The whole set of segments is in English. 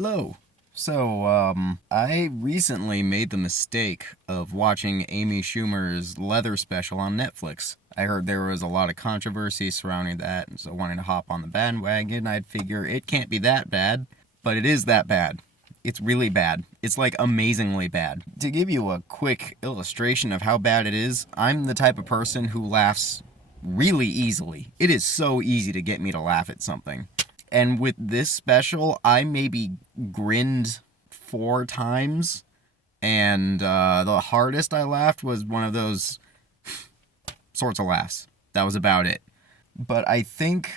Hello. I recently made the mistake of watching Amy Schumer's Leather special on Netflix. I heard there was a lot of controversy surrounding that, and so wanting to hop on the bandwagon, I'd figure it can't be that bad, but it is that bad. It's really bad. It's like amazingly bad. To give you a quick illustration of how bad it is, I'm the type of person who laughs really easily. It is so easy to get me to laugh at something. And with this special, I maybe grinned 4 times, and the hardest I laughed was one of those sorts of laughs. That was about it. But I think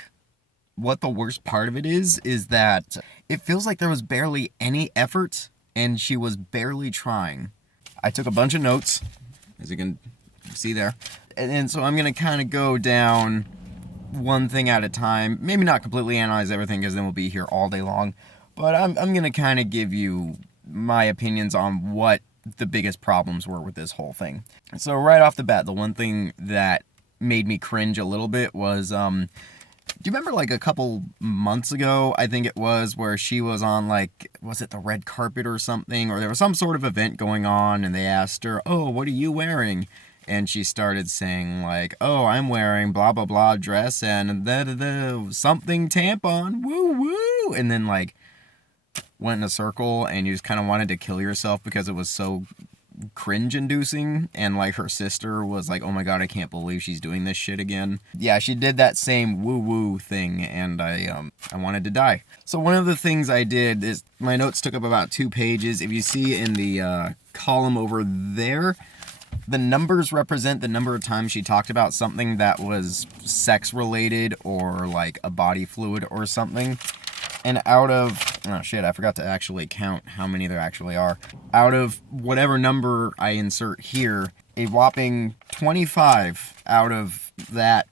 what the worst part of it is that it feels like there was barely any effort, and she was barely trying. I took a bunch of notes, as you can see there, and so I'm going to kind of go down one thing at a time. Maybe not completely analyze everything, because then we'll be here all day long. But I'm going to kind of give you my opinions on what the biggest problems were with this whole thing. So right off the bat, the one thing that made me cringe a little bit was, do you remember like a couple months ago, I think it was, where she was on like, was it the red carpet or something? Or there was some sort of event going on, and they asked her, oh, what are you wearing? And she started saying, like, oh, I'm wearing blah, blah, blah dress and something tampon, woo, woo. And then, like, went in a circle, and you just kind of wanted to kill yourself because it was so cringe-inducing. And, like, her sister was like, oh, my God, I can't believe she's doing this shit again. Yeah, she did that same woo-woo thing, and I wanted to die. So one of the things I did is my notes took up about 2 pages. If you see in the column over there, the numbers represent the number of times she talked about something that was sex-related or like a body fluid or something. And out of, oh shit, I forgot to actually count how many there actually are. Out of whatever number I insert here, a whopping 25 out of that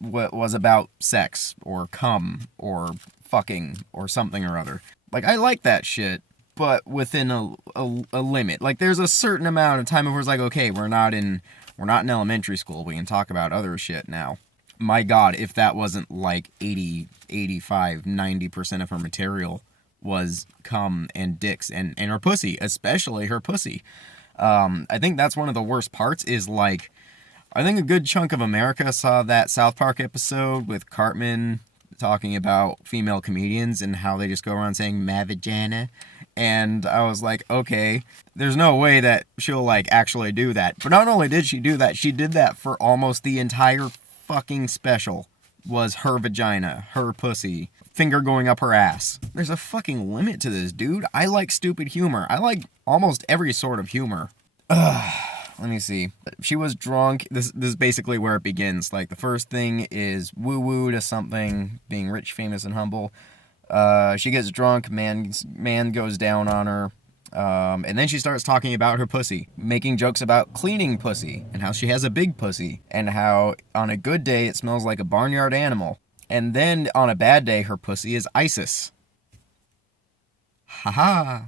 was about sex or cum or fucking or something or other. Like, I like that shit, but within a limit. Like, there's a certain amount of time where it's like, okay, we're not in elementary school. We can talk about other shit now. My God, if that wasn't like 80, 85, 90% of her material was cum and dicks and her pussy, especially her pussy. I think that's one of the worst parts is, like, I think a good chunk of America saw that South Park episode with Cartman talking about female comedians and how they just go around saying "ma vagina," and I was like, okay, there's no way that she'll like actually do that. But not only did she do that, she did that for almost the entire fucking special. Was her vagina, her pussy, finger going up her ass. There's a fucking limit to this, dude. I like stupid humor. I like almost every sort of humor. Let me see. She was drunk. This is basically where it begins. Like, the first thing is woo-woo to something, being rich, famous, and humble. She gets drunk, man goes down on her. And then she starts talking about her pussy, making jokes about cleaning pussy, and how she has a big pussy, and how on a good day it smells like a barnyard animal. And then on a bad day, her pussy is ISIS. Haha.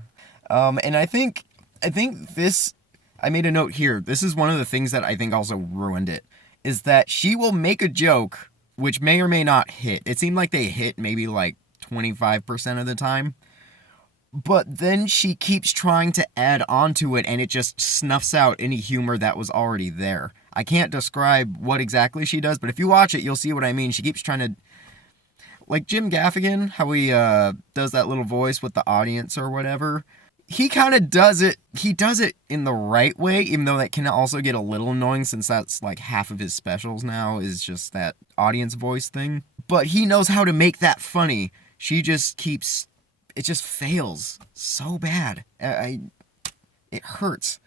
And I think this, I made a note here. This is one of the things that I think also ruined it, is that she will make a joke which may or may not hit. It seemed like they hit maybe like 25% of the time. But then she keeps trying to add onto it, and it just snuffs out any humor that was already there. I can't describe what exactly she does, but if you watch it, you'll see what I mean. She keeps trying to, like Jim Gaffigan, how he does that little voice with the audience or whatever. He kind of does it. He does it in the right way, even though that can also get a little annoying, since that's like half of his specials now is just that audience voice thing. But he knows how to make that funny. She just keeps, it just fails so bad. It hurts.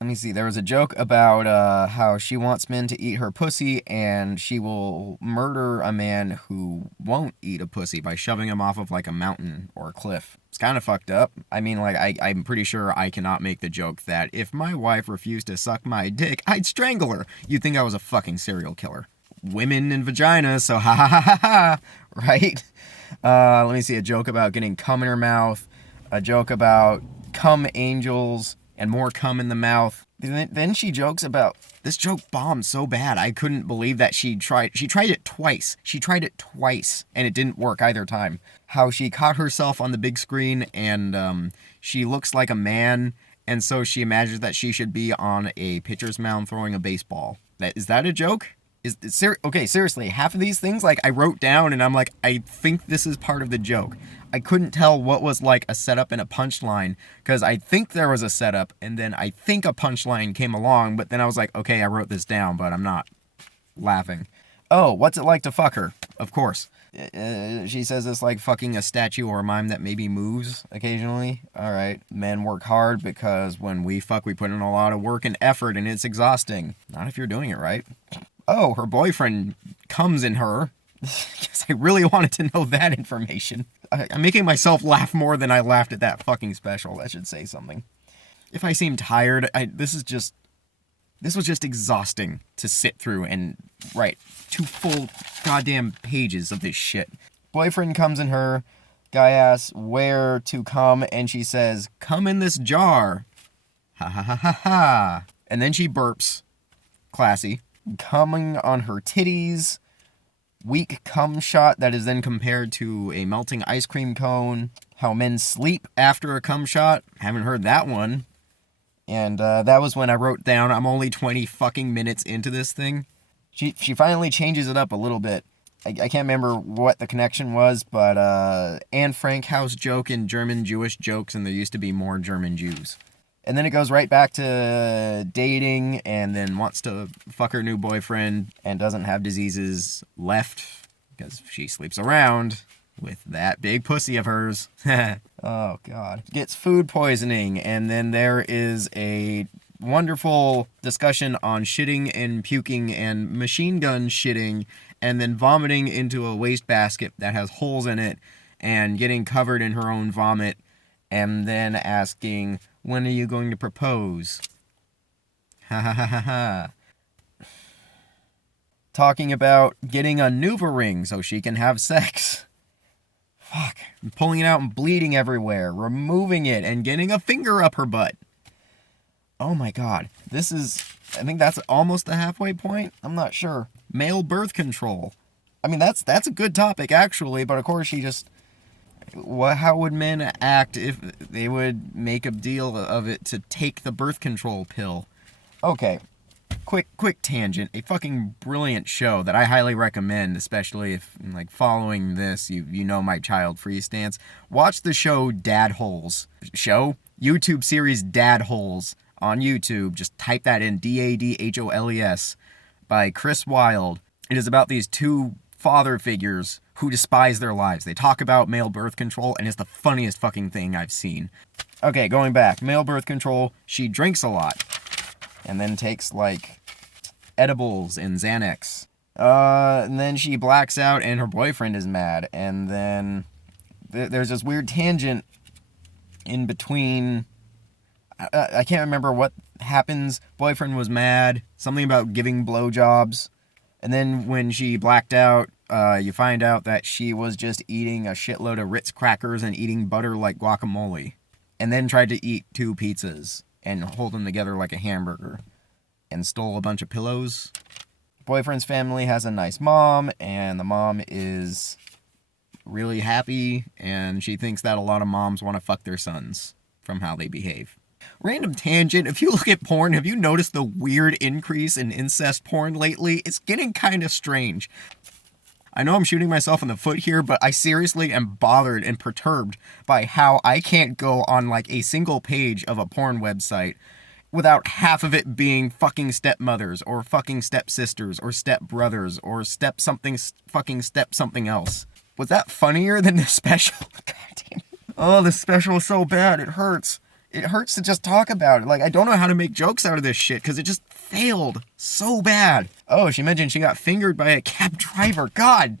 Let me see. There was a joke about how she wants men to eat her pussy, and she will murder a man who won't eat a pussy by shoving him off of like a mountain or a cliff. It's kind of fucked up. I mean, like, I'm pretty sure I cannot make the joke that if my wife refused to suck my dick, I'd strangle her. You'd think I was a fucking serial killer. Women and vaginas, so ha ha ha ha ha, right? Let me see. A joke about getting cum in her mouth. A joke about cum angels and more cum in the mouth. Then she jokes about, this joke bombed so bad, I couldn't believe that she tried it twice. She tried it twice, and it didn't work either time. how she caught herself on the big screen and she looks like a man, and so she imagines that she should be on a pitcher's mound throwing a baseball. Is that a joke? Okay, seriously, half of these things, like, I wrote down and I'm like, I think this is part of the joke. I couldn't tell what was like a setup and a punchline, because I think there was a setup and then I think a punchline came along, but then I was like, okay, I wrote this down, but I'm not laughing. Oh, what's it like to fuck her? Of course. She says it's like fucking a statue or a mime that maybe moves occasionally. Alright, men work hard because when we fuck, we put in a lot of work and effort and it's exhausting. Not if you're doing it right. Oh, her boyfriend comes in her. Because I really wanted to know that information. I'm making myself laugh more than I laughed at that fucking special. That should say something. If I seem tired, this was just exhausting to sit through and write 2 full goddamn pages of this shit. Boyfriend comes in her. Guy asks where to come, and she says, "Come in this jar." Ha ha ha ha ha. And then she burps. Classy. Coming on her titties. Weak cum shot that is then compared to a melting ice cream cone. How men sleep after a cum shot. Haven't heard that one. And that was when I wrote down, I'm only 20 fucking minutes into this thing. She finally changes it up a little bit. I can't remember what the connection was, but Anne Frank house joke and German Jewish jokes, and there used to be more German Jews. And then it goes right back to dating, and then wants to fuck her new boyfriend, and doesn't have diseases left, because she sleeps around with that big pussy of hers. Oh, God. Gets food poisoning, and then there is a wonderful discussion on shitting and puking and machine gun shitting, and then vomiting into a wastebasket that has holes in it, and getting covered in her own vomit, and then asking, when are you going to propose? Ha ha ha ha ha. Talking about getting a Nuva ring so she can have sex. Fuck. Pulling it out and bleeding everywhere. Removing it and getting a finger up her butt. Oh my God. I think that's almost the halfway point. I'm not sure. Male birth control. I mean, that's a good topic, actually, but of course she just... How would men act if they would make a deal of it to take the birth control pill? Okay, quick tangent. A fucking brilliant show that I highly recommend, especially if, like, following this, you know my child-free stance. Watch the show Dad Holes. YouTube series Dad Holes on YouTube. Just type that in, DADHOLES, by Chris Wilde. It is about these 2 father figures who despise their lives. They talk about male birth control, and it's the funniest fucking thing I've seen. Okay, going back. Male birth control, she drinks a lot. And then takes, like, edibles and Xanax. And then she blacks out, and her boyfriend is mad. And then there's this weird tangent in between. I can't remember what happens. Boyfriend was mad. Something about giving blowjobs. And then when she blacked out, you find out that she was just eating a shitload of Ritz crackers and eating butter like guacamole. And then tried to eat 2 pizzas and hold them together like a hamburger. And stole a bunch of pillows. Boyfriend's family has a nice mom, and the mom is really happy, and she thinks that a lot of moms want to fuck their sons from how they behave. Random tangent, if you look at porn, have you noticed the weird increase in incest porn lately? It's getting kind of strange. I know I'm shooting myself in the foot here, but I seriously am bothered and perturbed by how I can't go on like a single page of a porn website without half of it being fucking stepmothers, or fucking stepsisters, or stepbrothers, or step something else. Was that funnier than the special? God damn it. Oh, the special is so bad, it hurts. It hurts to just talk about it. Like, I don't know how to make jokes out of this shit, because it just failed so bad. Oh, she mentioned she got fingered by a cab driver. God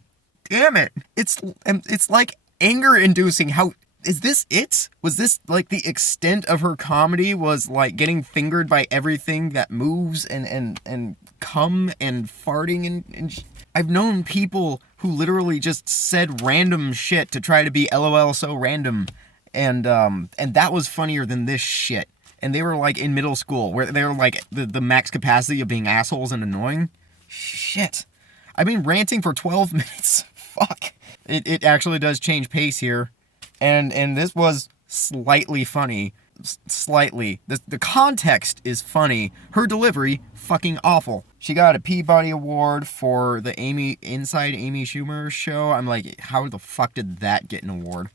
damn it. It's like anger-inducing. How... Is this it? Was this, like, the extent of her comedy was, like, getting fingered by everything that moves and cum and farting and I've known people who literally just said random shit to try to be LOL so random. And that was funnier than this shit. And they were, like, in middle school, where they were, like, the max capacity of being assholes and annoying. Shit. I've been ranting for 12 minutes. Fuck. it actually does change pace here. And this was slightly funny. Slightly. The context is funny. Her delivery, fucking awful. She got a Peabody Award for the Inside Amy Schumer show. I'm like, how the fuck did that get an award?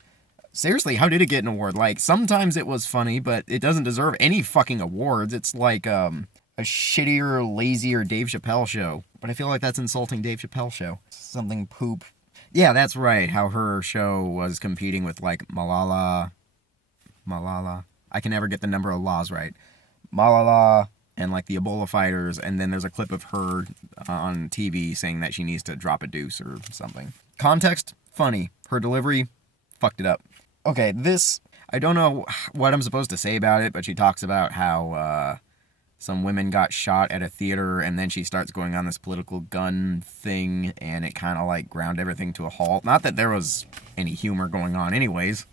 Seriously, how did it get an award? Like, sometimes it was funny, but it doesn't deserve any fucking awards. It's like, a shittier, lazier Dave Chappelle show. But I feel like that's insulting Dave Chappelle show. Something poop. Yeah, that's right, how her show was competing with, like, Malala. I can never get the number of laws right. Malala and, like, the Ebola fighters, and then there's a clip of her on TV saying that she needs to drop a deuce or something. Context, funny. Her delivery, fucked it up. Okay, this, I don't know what I'm supposed to say about it, but she talks about how, some women got shot at a theater, and then she starts going on this political gun thing, and it kind of, like, ground everything to a halt. Not that there was any humor going on anyways,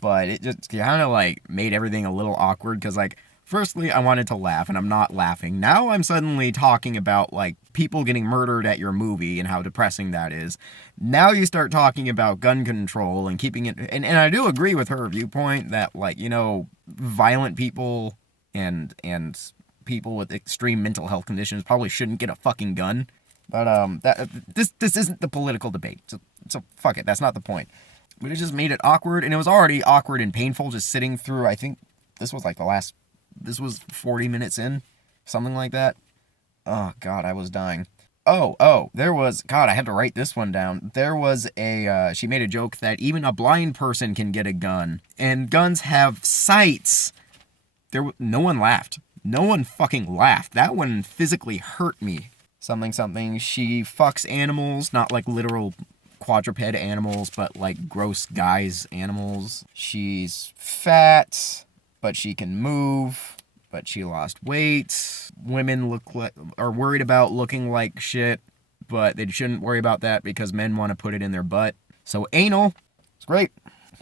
but it just kind of, like, made everything a little awkward, because, like, firstly, I wanted to laugh, and I'm not laughing. Now I'm suddenly talking about, like, people getting murdered at your movie and how depressing that is. Now you start talking about gun control and keeping it... And I do agree with her viewpoint that, like, you know, violent people and people with extreme mental health conditions probably shouldn't get a fucking gun. But this isn't the political debate. So fuck it. That's not the point. But it just made it awkward, and it was already awkward and painful just sitting through, I think this was like this was 40 minutes in, something like that. Oh, God, I was dying. Oh, there was, God, I had to write this one down. There was she made a joke that even a blind person can get a gun, and guns have sights. No one laughed. No one fucking laughed. That one physically hurt me. Something. She fucks animals, not like literal quadruped animals, but like gross guys animals. She's fat, but she can move, but she lost weight. Women are worried about looking like shit, but they shouldn't worry about that because men want to put it in their butt. So anal, it's great.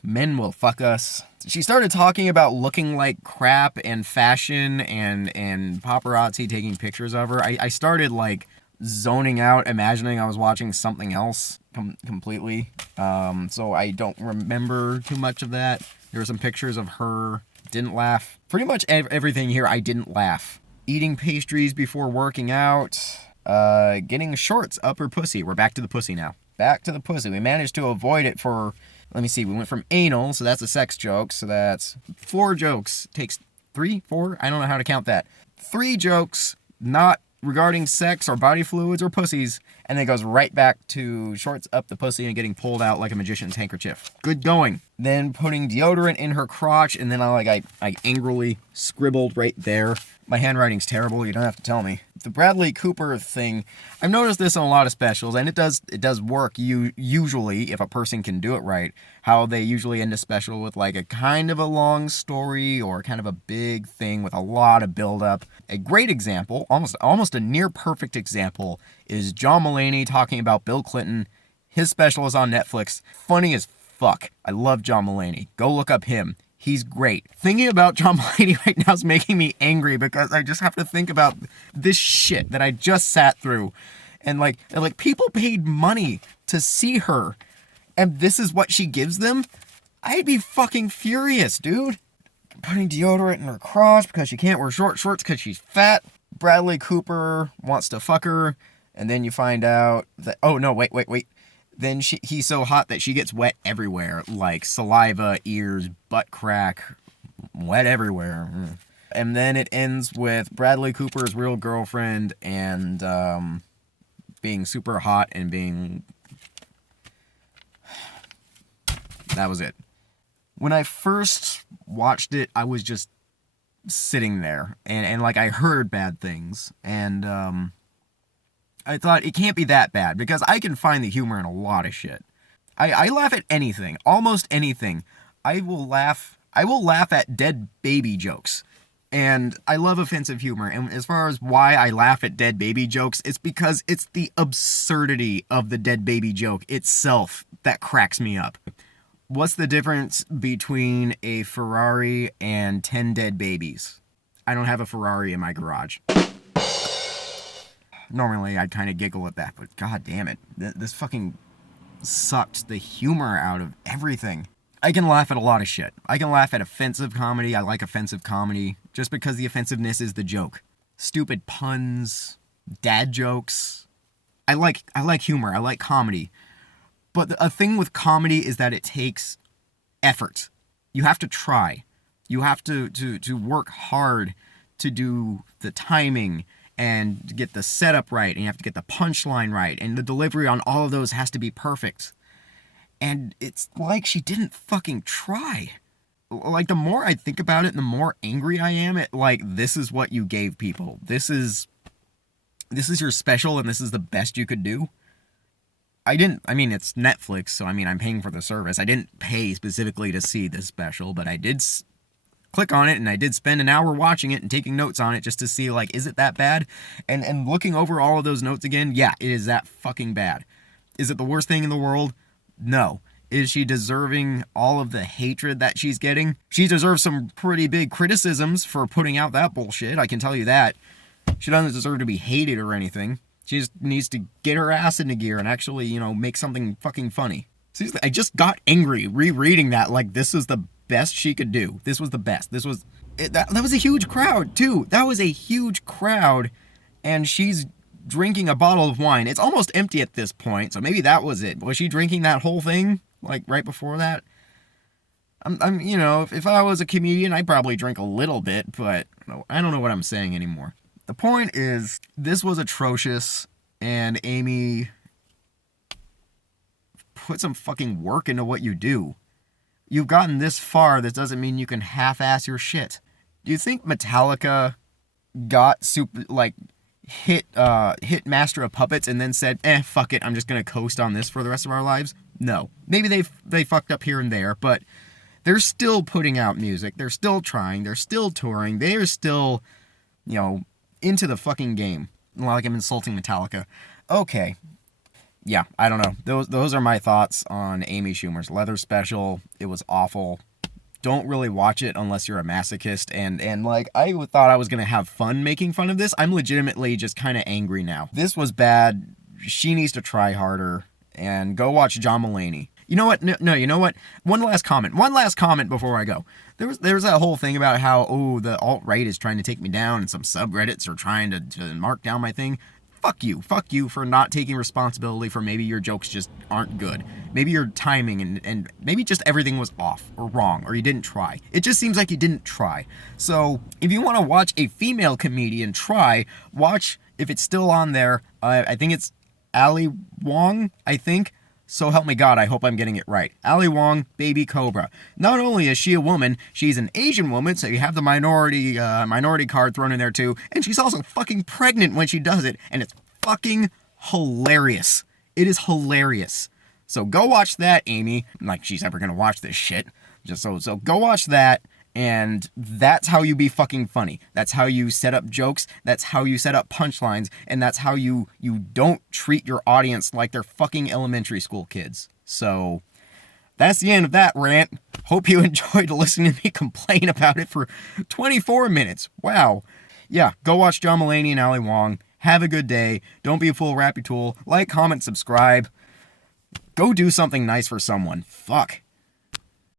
Men will fuck us. She started talking about looking like crap and fashion and paparazzi taking pictures of her. I started like zoning out, imagining I was watching something else completely. So I don't remember too much of that. There were some pictures of her. Didn't laugh. Pretty much everything here I didn't laugh. Eating pastries before working out. Getting shorts up her pussy. We're back to the pussy now. Back to the pussy. We managed to avoid it for... Let me see, we went from anal, so that's a sex joke, so that's 4 jokes. Takes 3, 4? I don't know how to count that. 3 jokes, not regarding sex or body fluids or pussies, and then it goes right back to shorts up the pussy and getting pulled out like a magician's handkerchief. Good going. Then putting deodorant in her crotch, and then I angrily scribbled right there. My handwriting's terrible, you don't have to tell me. The Bradley Cooper thing, I've noticed this in a lot of specials, and it does work usually, if a person can do it right, how they usually end a special with like a kind of a long story or kind of a big thing with a lot of build-up. A great example, almost a near perfect example, is John Mulaney talking about Bill Clinton. His special is on Netflix. Funny as fuck. I love John Mulaney. Go look up him. He's great. Thinking about John Mulaney right now is making me angry because I just have to think about this shit that I just sat through. And like people paid money to see her, and this is what she gives them? I'd be fucking furious, dude. Putting deodorant in her crotch because she can't wear shorts because she's fat. Bradley Cooper wants to fuck her, and then you find out that, oh no, wait. Then he's so hot that she gets wet everywhere, like saliva, ears, butt crack, wet everywhere. And then it ends with Bradley Cooper's real girlfriend and being super hot and being... That was it. When I first watched it, I was just sitting there, and like I heard bad things, and I thought, it can't be that bad, because I can find the humor in a lot of shit. I laugh at anything, almost anything. I will laugh at dead baby jokes. And I love offensive humor. And as far as why I laugh at dead baby jokes, it's because it's the absurdity of the dead baby joke itself that cracks me up. What's the difference between a Ferrari and 10 dead babies? I don't have a Ferrari in my garage. Normally, I'd kind of giggle at that, but god damn it. This fucking sucked the humor out of everything. I can laugh at a lot of shit. I can laugh at offensive comedy. I like offensive comedy just because the offensiveness is the joke. Stupid puns, dad jokes. I like humor. I like comedy. But a thing with comedy is that it takes effort. You have to try. You have to work hard to do the timing and get the setup right, and you have to get the punchline right, and the delivery on all of those has to be perfect. And it's like she didn't fucking try. Like, the more I think about it, the more angry I am at, like, this is what you gave people. This is your special, and this is the best you could do. I mean, it's Netflix, so I mean, I'm paying for the service. I didn't pay specifically to see this special, but I did click on it, and I did spend an hour watching it and taking notes on it just to see, like, is it that bad? And looking over all of those notes again, yeah, it is that fucking bad. Is it the worst thing in the world? No. Is she deserving all of the hatred that she's getting? She deserves some pretty big criticisms for putting out that bullshit, I can tell you that. She doesn't deserve to be hated or anything. She just needs to get her ass into gear and actually, make something fucking funny. Seriously, I just got angry rereading that, like, this is the best she could do. This was the best. That was a huge crowd, too. That was a huge crowd, and she's drinking a bottle of wine. It's almost empty at this point, so maybe that was it. Was she drinking that whole thing, like, right before that? If I was a comedian, I'd probably drink a little bit, but I don't know what I'm saying anymore. The point is, this was atrocious, and Amy, put some fucking work into what you do. You've gotten this far, this doesn't mean you can half-ass your shit. Do you think Metallica got hit Master of Puppets and then said, fuck it, I'm just gonna coast on this for the rest of our lives? No. Maybe they fucked up here and there, but they're still putting out music, they're still trying, they're still touring, they're still, into the fucking game. Like I'm insulting Metallica. Okay. Yeah, I don't know. Those are my thoughts on Amy Schumer's Leather special. It was awful. Don't really watch it unless you're a masochist. And like, I thought I was going to have fun making fun of this. I'm legitimately just kind of angry now. This was bad. She needs to try harder. And go watch John Mulaney. You know what? No, you know what? One last comment before I go. There was that whole thing about how, the alt-right is trying to take me down and some subreddits are trying to mark down my thing. Fuck you for not taking responsibility for maybe your jokes just aren't good. Maybe your timing and maybe just everything was off or wrong or you didn't try. It just seems like you didn't try. So if you want to watch a female comedian try, watch, if it's still on there, I think it's Ali Wong, I think. So help me God, I hope I'm getting it right. Ali Wong, Baby Cobra. Not only is she a woman, she's an Asian woman, so you have the minority card thrown in there too, and she's also fucking pregnant when she does it, and it's fucking hilarious. It is hilarious. So go watch that, Amy. Like she's ever gonna watch this shit. Just so go watch that. And that's how you be fucking funny. That's how you set up jokes. That's how you set up punchlines. And that's how you don't treat your audience like they're fucking elementary school kids. So that's the end of that rant. Hope you enjoyed listening to me complain about it for 24 minutes. Wow. Yeah, go watch John Mulaney and Ali Wong. Have a good day. Don't be a fool, Rappy Tool. Like, comment, subscribe. Go do something nice for someone. Fuck.